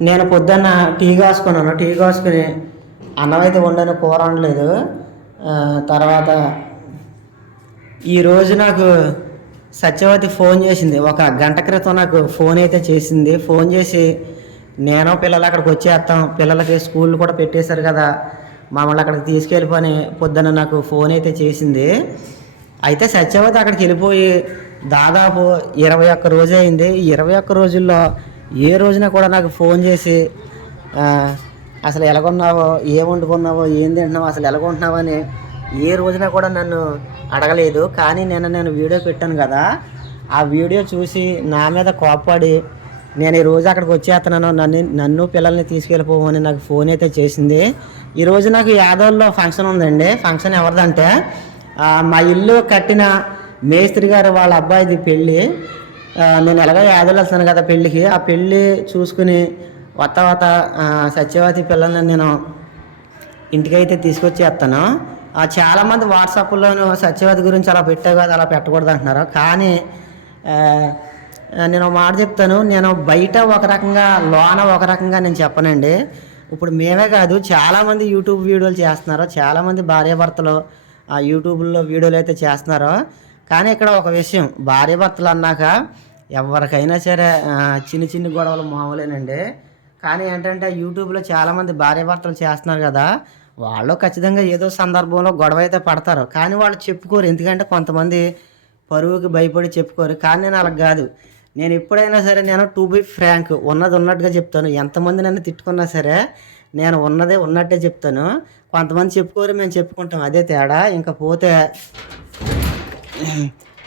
నేను పొద్దున్న tea కాసుకున్నాను. Tea కాసుకుని అన్నం అయితే వండాను కూర వండలేదు. తర్వాత ఈరోజు నాకు సత్యవతి ఫోన్ చేసింది. ఒక గంట క్రితం నాకు ఫోన్ అయితే చేసింది. ఫోన్ చేసి నేను పిల్లలు అక్కడికి వచ్చేస్తాం. పిల్లలకి స్కూల్ కూడా పెట్టేశారు కదా. మమ్మల్ని అక్కడికి తీసుకెళ్ళిపోని పొద్దున్న నాకు ఫోన్ అయితే చేసింది. అయితే సత్యవతి అక్కడికి వెళ్ళిపోయి దాదాపు ఇరవై ఒక్క రోజు అయింది. ఇరవై ఒక్క రోజుల్లో ఏ రోజున కూడా నాకు ఫోన్ చేసి అసలు ఎలాగొన్నావో ఏం వండుకున్నావో ఏం తింటున్నావో అసలు ఎలాగొంటున్నావో అని ఏ రోజున కూడా నన్ను అడగలేదు. కానీ నేను నేను వీడియో పెట్టాను కదా ఆ వీడియో చూసి నా మీద కోప్పడి నేను ఈరోజు అక్కడికి వచ్చేస్తున్నాను నన్ను నన్ను పిల్లల్ని తీసుకెళ్ళిపోమని నాకు ఫోన్ అయితే చేసింది. ఈరోజు నాకు యాదవ్లో ఫంక్షన్ ఉందండి. ఫంక్షన్ ఎవరిదంటే మా ఇల్లు కట్టిన మేస్త్రి గారు వాళ్ళ అబ్బాయిది పెళ్ళి. నేను ఎలాగో యాదలు వస్తాను కదా పెళ్ళికి. ఆ పెళ్ళి చూసుకుని వత్త వత్త సత్యవతి పిల్లల్ని నేను ఇంటికైతే తీసుకొచ్చేస్తాను చాలామంది వాట్సాప్లోను సత్యవతి గురించి అలా పెట్టావు కదా అలా పెట్టకూడదు అంటున్నారు. కానీ నేను మాట చెప్తాను. నేను బయట ఒక రకంగా లోన ఒక రకంగా నేను చెప్పనండి. ఇప్పుడు మేమే కాదు చాలామంది యూట్యూబ్ వీడియోలు చేస్తున్నారు. చాలామంది భార్యాభర్తలు ఆ యూట్యూబ్లో వీడియోలు అయితే చేస్తున్నారు. కానీ ఇక్కడ ఒక విషయం భార్యాభర్తలు అన్నాక ఎవరికైనా సరే చిన్న చిన్న గొడవలు మామూలేనండి. కానీ ఏంటంటే యూట్యూబ్లో చాలామంది భార్యాభర్తలు చేస్తున్నారు కదా వాళ్ళు ఖచ్చితంగా ఏదో సందర్భంలో గొడవ అయితే పడతారు. కానీ వాళ్ళు చెప్పుకోరు. ఎందుకంటే కొంతమంది పరువుకి భయపడి చెప్పుకోరు. కానీ నేను అలా కాదు. నేను ఎప్పుడైనా సరే నేను టూ బీ ఫ్రాంక్ ఉన్నది ఉన్నట్టుగా చెప్తాను. ఎంతమంది నన్ను తిట్టుకున్నా సరే నేను ఉన్నదే ఉన్నట్టే చెప్తాను. కొంతమంది చెప్పుకోరు మేము చెప్పుకుంటాం. అదే తేడా. ఇంకా పోతే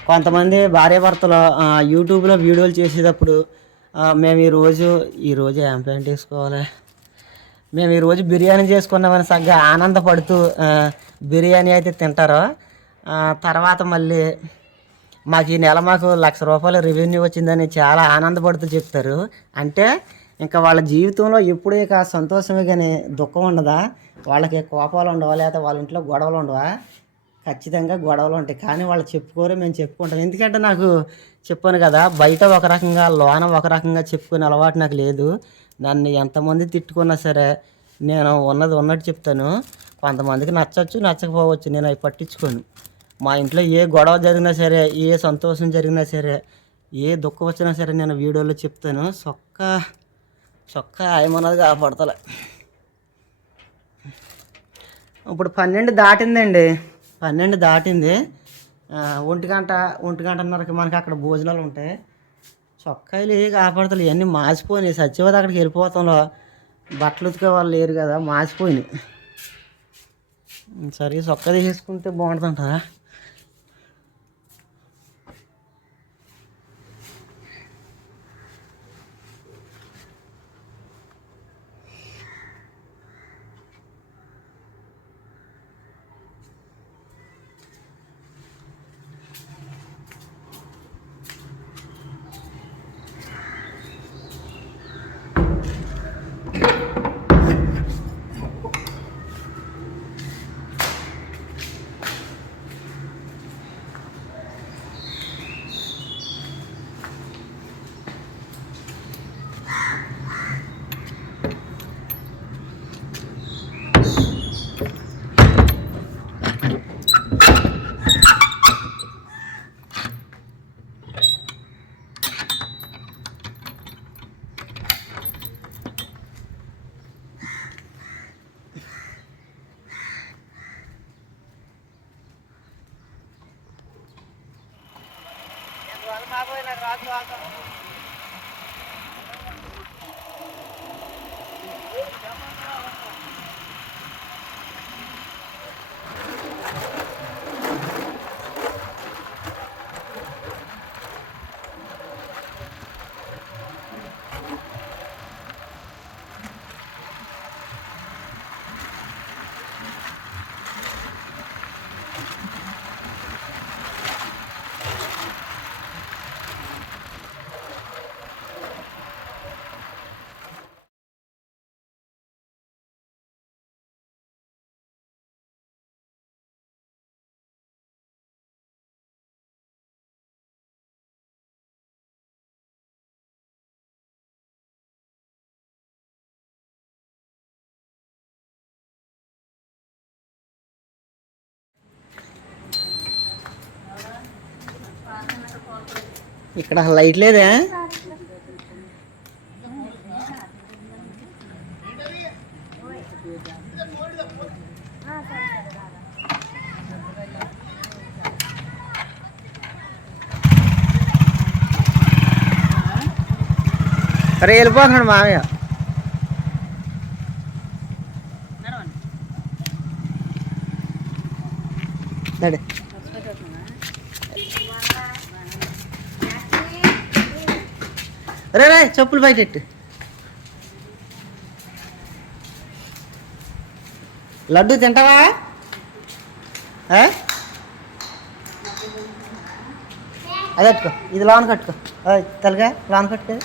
కొంతమంది భార్యాభర్తలు యూట్యూబ్లో వీడియోలు చేసేటప్పుడు మేము ఈరోజు ఈరోజు ఏం ప్యాంట్ వేసుకోవాలి మేము ఈరోజు బిర్యానీ చేసుకున్నామని సగ్గా ఆనందపడుతూ బిర్యానీ అయితే తింటారు. తర్వాత మళ్ళీ మాకు ఈ నెల మాకు లక్ష రూపాయల రెవెన్యూ వచ్చిందని చాలా ఆనందపడుతూ చెప్తారు. అంటే ఇంకా వాళ్ళ జీవితంలో ఎప్పుడూ ఇక సంతోషమే కానీ దుఃఖం ఉండదా? వాళ్ళకి కోపాలు ఉండవా? లేకపోతే వాళ్ళ ఇంట్లో గొడవలు ఉండవా? ఖచ్చితంగా గొడవలు ఉంటాయి. కానీ వాళ్ళు చెప్పుకోరు మేము చెప్పుకుంటాం. ఎందుకంటే నాకు చెప్పాను కదా బయట ఒక రకంగా లోన ఒక రకంగా చెప్పుకునే అలవాటు నాకు లేదు. నన్ను ఎంతమంది తిట్టుకున్నా సరే నేను ఉన్నది ఉన్నట్టు చెప్తాను. కొంతమందికి నచ్చవచ్చు నచ్చకపోవచ్చు నేను అవి పట్టించుకోను. మా ఇంట్లో ఏ గొడవ జరిగినా సరే ఏ సంతోషం జరిగినా సరే ఏ దుఃఖం వచ్చినా సరే నేను వీడియోలో చెప్తాను. చొక్క చొక్క ఏమన్నది కాపాడతలే. ఇప్పుడు పన్నెండు దాటిందండి. పన్నెండు దాటింది. ఒంటి గంట ఒంటి గంటన్నరకి మనకి అక్కడ భోజనాలు ఉంటాయి. చొక్కాయలు ఏ కాపాడతలు ఇవన్నీ మాసిపోయినాయి. సత్యవతి అక్కడికి వెళ్ళిపోతాంలో బట్టలు ఉతికే వాళ్ళు లేరు కదా మాసిపోయినాయి. సరే చొక్కా తీసేసుకుంటే బాగుంటుందంటారా? આગળ આગળ ఇక్కడ లైట్ లేదా? అరే వెళ్ళిపోతున్నాడు మామయ్య. నడే. రే రే చెప్పులు బయట ఎట్టు లడ్డు తింటావా? అదే కట్టుకో ఇది లోన్ కట్టుకో. ఓయ్, తలగా లోన్ కట్టుకో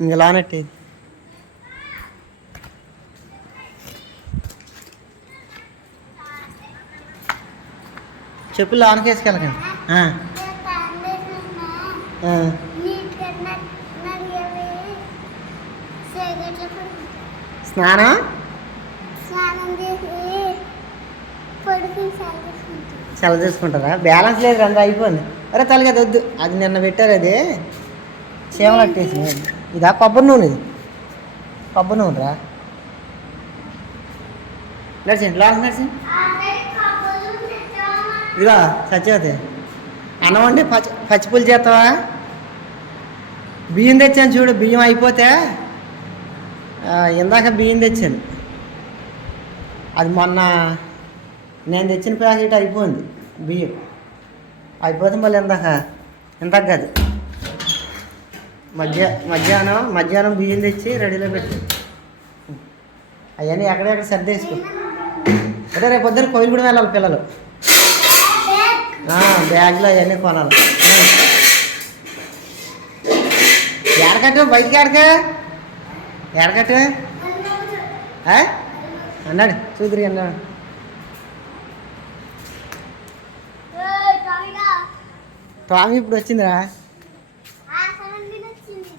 ఇలా లోన్ చెప్పు లోన్కి వేసుకెళ్ళకండి స్నానం సెల చేసుకుంటారా సెలవు తీసుకుంటారా? బ్యాలెన్స్ లేదు రండి అయిపోయింది. అరే తలగది వద్దు. అది నిన్న పెట్టారు అది. చీమలు అట్టేసి ఇదా కొబ్బరి నూనె ఇది. కొబ్బరి నూనె రా. నడిచండి లాస్ట్ నడిచండి ఇదిగో సత్యవతి. అన్నం వండి పచ్చి పచ్చిపులు చేస్తావా? బియ్యం తెచ్చాను చూడు బియ్యం అయిపోతే ఇందాక బియ్యం తెచ్చాను. అది మొన్న నేను తెచ్చిన ప్యాకెట్ అయిపోయింది బియ్యం. అయిపోతే మళ్ళీ ఇందాక ఇందాక కాదు. మధ్య మధ్యాహ్నం మధ్యాహ్నం బియ్యం తెచ్చి రెడీలో పెట్టి. అవన్నీ ఎక్కడెక్కడ సర్దేసుకో అదే రేపు పొద్దున్న కోయిలు కూడా వెళ్ళాలి పిల్లలు. బ్యాగ్లో అవన్నీ కొనాలి. ఎడకట్టు బయటికి ఎడక ఎడకట్టు? అన్నాడు. చూదురి అన్నాడు. టామీ ఇప్పుడు వచ్చిందిరా.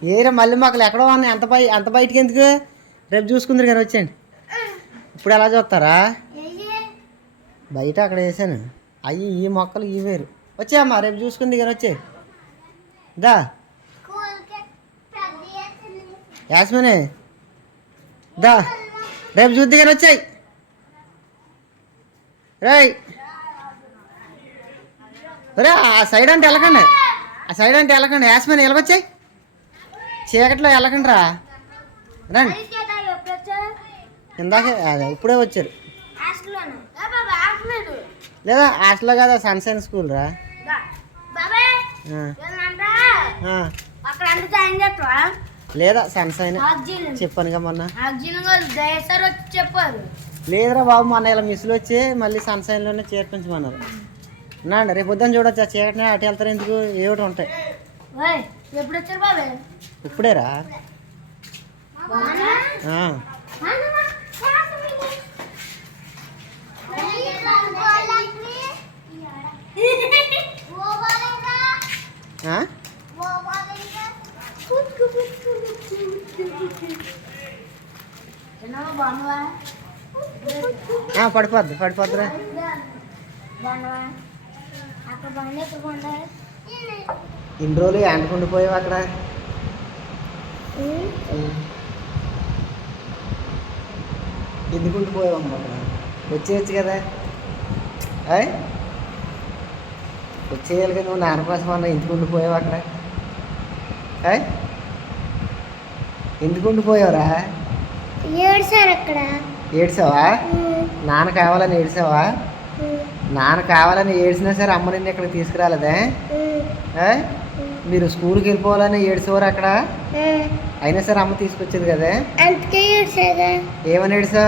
ఏరా మళ్ళీ మొక్కలు ఎక్కడో ఉన్నాయి. అంత బయ అంత బయటికి ఎందుకు? రేపు చూసుకుందరు కానీ వచ్చేయండి. ఇప్పుడు ఎలా చూస్తారా? బయట అక్కడ వేసాను. అవి ఈ మొక్కలు ఈ వేరు. వచ్చాయమ్మా రేపు చూసుకుంది కానీ వచ్చే దా. యాస్మినే. దా. రేపు చూద్ది కానీ వచ్చాయి. రేయ్. రే ఆ సైడ్ అంటే వెళ్ళకండి. ఆ సైడ్ అంటే వెళ్ళకండి. యాస్మిన్ వెళ్ళకొచ్చాయి చీకట్లో వెళ్ళకండి రా రండి. ఇందాకే అదే ఇప్పుడే వచ్చారు. లేదా హాస్టల్లో కదా సన్షైన్ స్కూల్ రా లేదా సన్షైన్ ఆక్సిజన్ చెప్పానుగా మొన్న. చెప్పారు లేదురా బాబు మొన్న ఇలా మిస్లు వచ్చి మళ్ళీ సన్షైన్లోనే చేర్పించమన్నారు. నాండి రేపు పొద్దున్న చూడొచ్చు ఆ చీకటిని అటు వెళ్తారు ఎందుకు? ఏమిటి ఉంటాయి. ఎప్పుడు వచ్చారు బాబు? ఇప్పుడేరా? పడిపోద్ది పడిపోద్దిరా. ఇన్ని రోజులు ఎండకుండా పోయావు అక్కడ. ఎందుకుంటూ అక్కడ? వచ్చేయచ్చు కదా. అయ్ వచ్చేయాలి కదా నువ్వు నాన్న కోసం అన్న ఎందుకుంటూ పోయావు అక్కడ? అయ్ ఎందుకుంటూ పోయావురా? ఏడు సార్ అక్కడ. ఏడ్చావా? నాన్న కావాలని ఏడ్చావా? నాన్న కావాలని ఏడ్చినా సరే అమ్మ నిన్ను ఇక్కడికి తీసుకురాలేదే? మీరు స్కూల్కి వెళ్ళిపోవాలని ఏడ్చేవారు అక్కడ? అయినా సరే అమ్మ తీసుకొచ్చేది కదా? అందుకే ఏడ్చారా ఏమని ఏడ్సా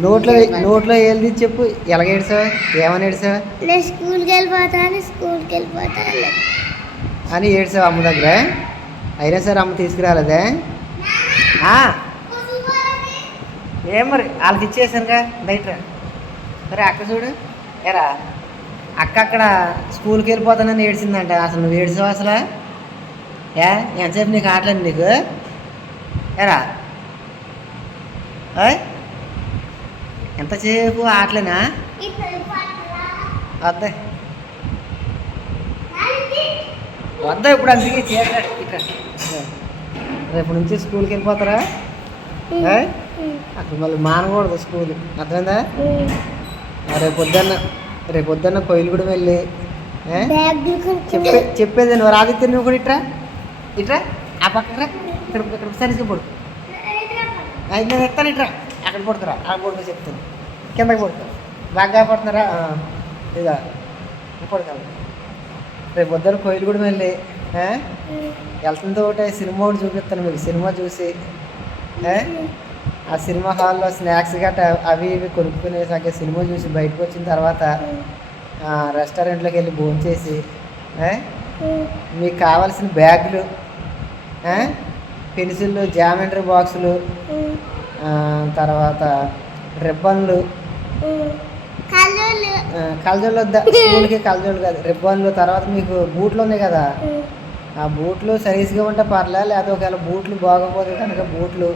నోట్లో నోట్లో తీసి చెప్పు. ఎలాగ ఏడ్సా ఏమని ఏడ్సా నేను స్కూల్కి వెళ్ళిపోతాను స్కూల్కి వెళ్ళిపోతాను అని ఏడ్సావు అమ్మ దగ్గర. అయినా సరే అమ్మ తీసుకురాలేదే? ఏం మరి? వాళ్ళకి ఇచ్చేసానుగా. బయట రా. సరే అక్క చూడు. ఎరా? అక్క అక్కడ స్కూల్కి వెళ్ళిపోతానని ఏడ్చిందంట. అసలు నువ్వు ఏడ్చావు అసలు? ఏ? ఎంతసేపు నీకు ఆటలేదు నీకు? ఏరా? ఓయ్ ఎంతసేపు ఆటలేనా? వద్దా. వద్దా ఇప్పుడు అందుకే చేరాడు ఇక్కడ. రేపు నుంచి స్కూల్కి వెళ్ళిపోతారా? ఏ? అక్కడ మళ్ళీ మానకూడదు స్కూల్ అర్థమైందా? రేపు పొద్దున్న రేపు పొద్దున్న కొయ్యలు వెళ్ళి చెప్పే చెప్పేది నువ్వు రాదిత్య నువ్వు కూడా ఇట్రా? ఇట్రా? ఆ పక్కన రా. ఇక్కడ ఇక్కడ సరిగ్గా అయితే నేను ఎత్తాను ఇట్రా అక్కడ పడుతురా అక్కడ పడుకో చెప్తాను. కిందకి పడుకో. బాగా పడుతున్నారా ఆ, ఇదా పడుకోవాలి. రేపు పొద్దున్న కూడా వెళ్ళి? వెళ్తుందో ఒకటే. సినిమా ఒకటి చూపిస్తాను మీకు. సినిమా చూసి? ఆ సినిమా హాల్లో స్నాక్స్ గట్రా అవి ఇవి కొనుక్కునేసాక సినిమా చూసి బయటకు వచ్చిన తర్వాత ఆ, రెస్టారెంట్లోకి వెళ్ళి భోంచేసి ఏ? మీకు కావాల్సిన బ్యాగులు? పెన్సిళ్ళు జామెంట్రీ బాక్సులు తర్వాత రిబ్బన్లు కళ్ళజోళ్ళు వద్దా స్కూల్కి కళ్ళజోళ్ళు కాదు రిబ్బన్లు తర్వాత మీకు బూట్లు ఉన్నాయి కదా ఆ బూట్లు సైజుగా ఉంటే పర్లే లేదా ఒకవేళ బూట్లు బాగోపోతే కనుక బూట్లు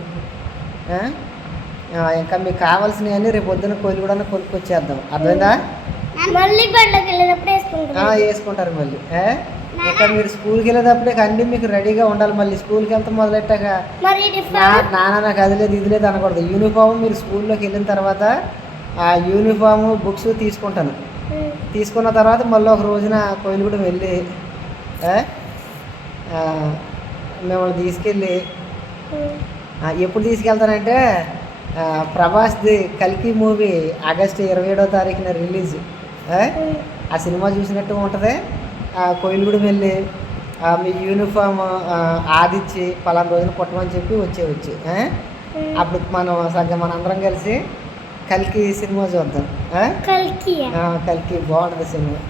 ఇంకా మీకు కావాల్సినవన్నీ రేపు పొద్దున్న కొలు కూడా కొనుక్కొచ్చేద్దాం. అర్థమైందా? మళ్ళీ వేసుకుంటారు మళ్ళీ? ఇంకా మీరు స్కూల్కి వెళ్ళేటప్పుడే అన్నీ మీకు రెడీగా ఉండాలి మళ్ళీ. స్కూల్కి వెళ్తే మొదలెట్టాక? నాన్న నాకు అది లేదు ఇది లేదు అనకూడదు. యూనిఫామ్ మీరు స్కూల్లోకి వెళ్ళిన తర్వాత ఆ యూనిఫాము బుక్స్ తీసుకుంటాను. తీసుకున్న తర్వాత మళ్ళీ ఒక రోజున కోయిలగూడ వెళ్ళి మిమ్మల్ని తీసుకెళ్ళి ఎప్పుడు తీసుకెళ్తానంటే ప్రభాస్ది కల్కి మూవీ ఆగస్టు ఇరవై ఏడో తారీఖున రిలీజ్? ఆ సినిమా చూసినట్టు ఉంటుంది ఆ కోయిలగూడ వెళ్ళి ఆ, మీ యూనిఫామ్ ఆదిచ్చి పలానా రోజున కుట్టమని చెప్పి వచ్చే వచ్చి? అప్పుడు మనం సగ్గ మనందరం కలిసి కల్కి సినిమా చూద్దాం? కల్కి కల్కి బాగుంటుంది సినిమా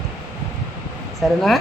సరేనా.